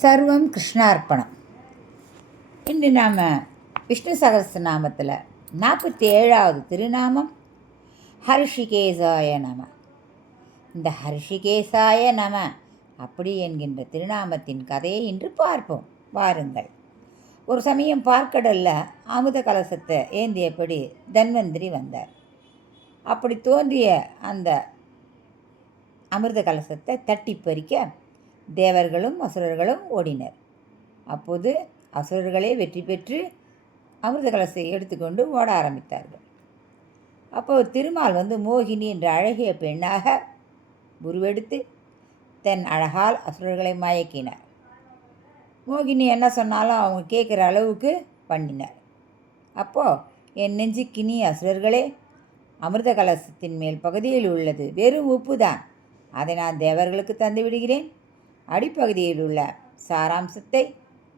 சர்வம் கிருஷ்ணார்ப்பணம். இன்று நாம் விஷ்ணு சகஸ்ரநாமத்தில் 47வது திருநாமம் ஹரிஷிகேசாய நம. இந்த ஹரிஷிகேசாய நம அப்படி என்கின்ற திருநாமத்தின் கதையை இன்று பார்ப்போம். வாருங்கள். ஒரு சமயம் பார்க்கடலில் அமுத கலசத்தை ஏந்தியபடி தன்வந்திரி வந்தார். அப்படி தோன்றிய அந்த அமிர்த கலசத்தை தட்டி பறிக்க தேவர்களும் அசுரர்களும் ஓடினர். அப்போது அசுரர்களே வெற்றி பெற்று அமிர்த கலசத்தை எடுத்துக்கொண்டு ஓட ஆரம்பித்தார்கள். அப்போது திருமால் மோகினி என்ற அழகிய பெண்ணாக உருவெடுத்து தன் அழகால் அசுரர்களை மயக்கினார். மோகினி என்ன சொன்னாலும் அவங்க கேட்குற அளவுக்கு பண்ணினார். அப்போது என் நெஞ்சுக்கினி அசுரர்களே, அமிர்த கலசத்தின் மேல் பகுதியில் உள்ளது வெறும் உப்பு தான். அதை நான் தேவர்களுக்கு தந்து விடுகிறேன். அடிப்பகுதியில் உள்ள சாராம்சத்தை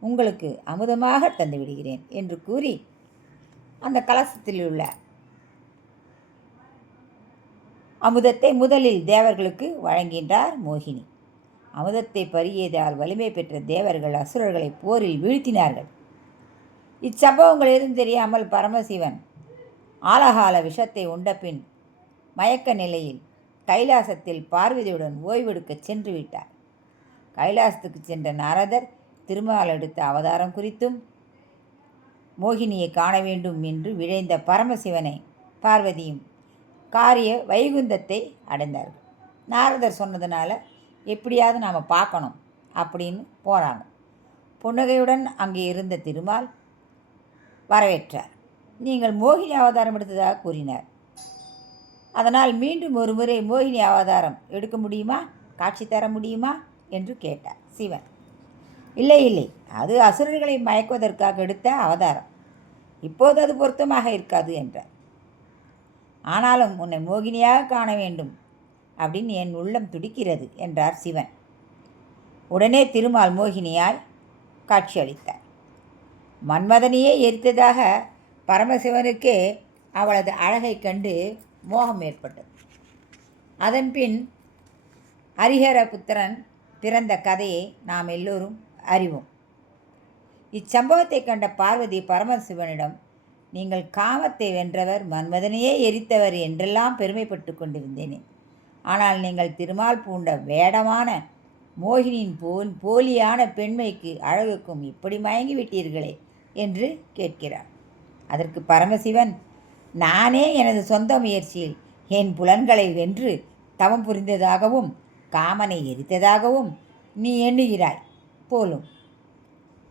உங்களுக்கு அமுதமாக தந்து விடுகிறேன் என்று கூறி அந்த கலசத்தில் உள்ள அமுதத்தை முதலில் தேவர்களுக்கு வழங்கின்றார் மோகினி. அமுதத்தை பருகியதால் வலிமை பெற்ற தேவர்கள் அசுரர்களை போரில் வீழ்த்தினார்கள். இச்சம்பவங்கள் எதுவும் தெரியாமல் பரமசிவன் ஆலகால விஷத்தை உண்டபின் மயக்க நிலையில் கைலாசத்தில் பார்வதியுடன் ஓய்வெடுக்க சென்று விட்டார். கைலாசத்துக்கு சென்ற நாரதர் திருமால் எடுத்த அவதாரம் குறித்தும் மோகினியை காண வேண்டும் என்று விழைந்த பரமசிவனை பார்வதியும் காரிய வைகுந்தத்தை அடைந்தார்கள். நாரதர் சொன்னதுனால எப்படியாவது நாம் பார்க்கணும் அப்படின்னு போகிறாங்க. புன்னகையுடன் அங்கே இருந்த திருமால் வரவேற்றார். நீங்கள் மோகினி அவதாரம் எடுத்ததாக கூறினார். அதனால் மீண்டும் ஒரு முறை மோகினி அவதாரம் எடுக்க முடியுமா, காட்சி தர முடியுமா என்று கேட்டார் சிவன். இல்லை, அது அசுரர்களை மயக்குவதற்காக எடுத்த அவதாரம். இப்போது அது பொருத்தமாக இருக்காது என்றார். ஆனாலும் உன்னை மோகினியாக காண வேண்டும் அப்படின்னு என் உள்ளம் துடிக்கிறது என்றார் சிவன். உடனே திருமால் மோகினியாய் காட்சியளித்தார். மன்மதனையே எரித்ததாக பரமசிவனுக்கே அவளது அழகை கண்டு மோகம் ஏற்பட்டது. அதன்பின் ஹரிஹர புத்திரன் பிறந்த கதையை நாம் எல்லோரும் அறிவோம். இச்சம்பவத்தை கண்ட பார்வதி பரமசிவனிடம், நீங்கள் காமத்தை வென்றவர், மன்மதனையே எரித்தவர் என்றெல்லாம் பெருமைப்பட்டு கொண்டிருந்தேனே, ஆனால் நீங்கள் திருமால் பூண்ட வேடமான மோகினியின் போலியான பெண்மைக்கு அழகுக்கும் இப்படி மயங்கிவிட்டீர்களே என்று கேட்கிறார். அதற்கு பரமசிவன், நானே எனது சொந்த முயற்சியில் என் புலன்களை வென்று தவம் புரிந்ததாகவும் காமனை எரித்ததாகவும் நீ எண்ணுகிறாய் போலும்.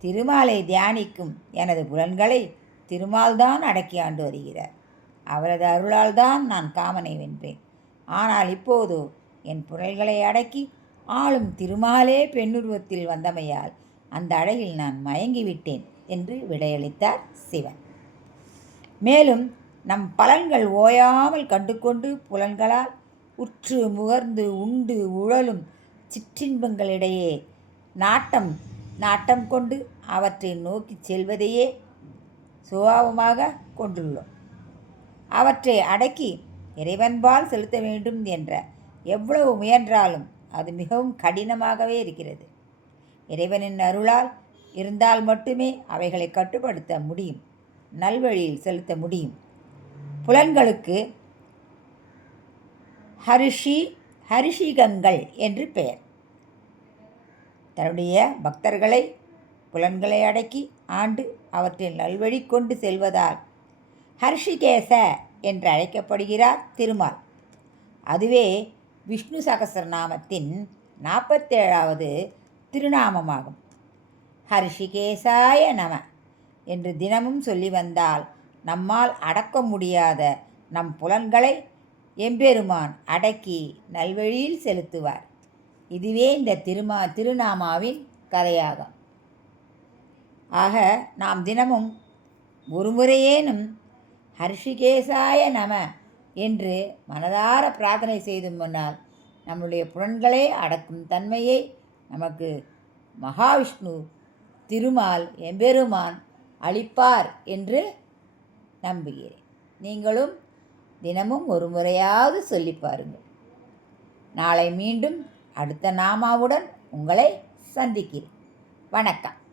திருமாலை தியானிக்கும் எனது புலன்களை திருமால்தான் அடக்கி ஆண்டு வருகிறார். அவரது அருளால் தான் நான் காமனை வென்றேன். ஆனால் இப்போது என் புலன்களை அடக்கி ஆளும் திருமாலே பெண்ணுருவத்தில் வந்தமையால் அந்த அழகில் நான் மயங்கிவிட்டேன் என்று விடையளித்தார் சிவன். மேலும் நம் பலன்கள் ஓயாமல் கண்டுகொண்டு புலன்களால் உற்று முகர்ந்து உண்டு உழலும் சிற்றின்பங்களிடையே நாட்டம் கொண்டு அவற்றை நோக்கி செல்வதையே சுபாவமாக கொண்டுள்ளோம். அவற்றை அடக்கி இறைவன்பால் செலுத்த வேண்டும் என்ற எவ்வளவு முயன்றாலும் அது மிகவும் கடினமாகவே இருக்கிறது. இறைவனின் அருளால் இருந்தால் மட்டுமே அவைகளை கட்டுப்படுத்த முடியும், நல்வழியில் செலுத்த முடியும். புலன்களுக்கு ஹரிஷிகங்கள் என்று பெயர். தன்னுடைய பக்தர்களை புலன்களை அடக்கி ஆண்டு அவற்றில் நல்வழி கொண்டு செல்வதால் ஹரிஷிகேச என்று அழைக்கப்படுகிறார் திருமால். அதுவே விஷ்ணு சகஸ்ரநாமத்தின் 47வது திருநாமமாகும். ஹரிஷிகேசாய நம என்று தினமும் சொல்லி வந்தால் நம்மால் அடக்க முடியாத நம் புலன்களை எம்பெருமான் அடக்கி நல்வழியில் செலுத்துவார். இதுவே இந்த திருநாமாவின் கதையாகும். ஆக நாம் தினமும் ஒரு முறையேனும் ஹரிஷிகேசாய நம என்று மனதார பிரார்த்தனை செய்து முன்னால் நம்முடைய புலன்களை அடக்கும் தன்மையை நமக்கு மகாவிஷ்ணு திருமால் எம்பெருமான் அளிப்பார் என்று நம்புகிறேன். நீங்களும் தினமும் ஒரு முறையாவது சொல்லி பாருங்கள். நாளை மீண்டும் அடுத்த நாமாவுடன் உங்களை சந்திக்கிறேன். வணக்கம்.